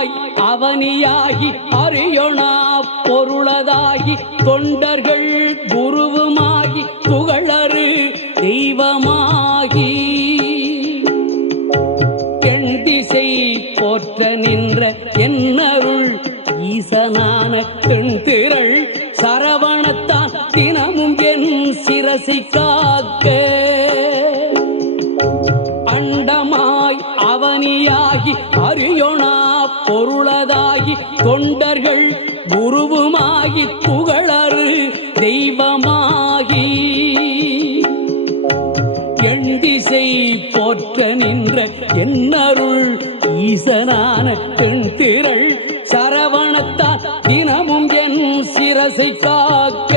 அண்டமாய் அவனியாகி அறியொணா பொருளதாகி தொண்டர்கள் குருவுமாகி புகழறு தெய்வமாகி எண் திசை போற்ற நின்ற என்னருள் ஈசனான தென்திரள் சரவணத்தான் தினமும் என் சிரசை காக்க அண்டமாய் அவனியாகி அறியொணா பொருளதாகி தொண்டர்கள் குருவுமாகி புகழறு தெய்வமாகி எண் திசை போற்ற நின்ற என்னருள் ஈசனான தென்திரள் சரவணத்தால் தினமும் என் சிரசை காக்க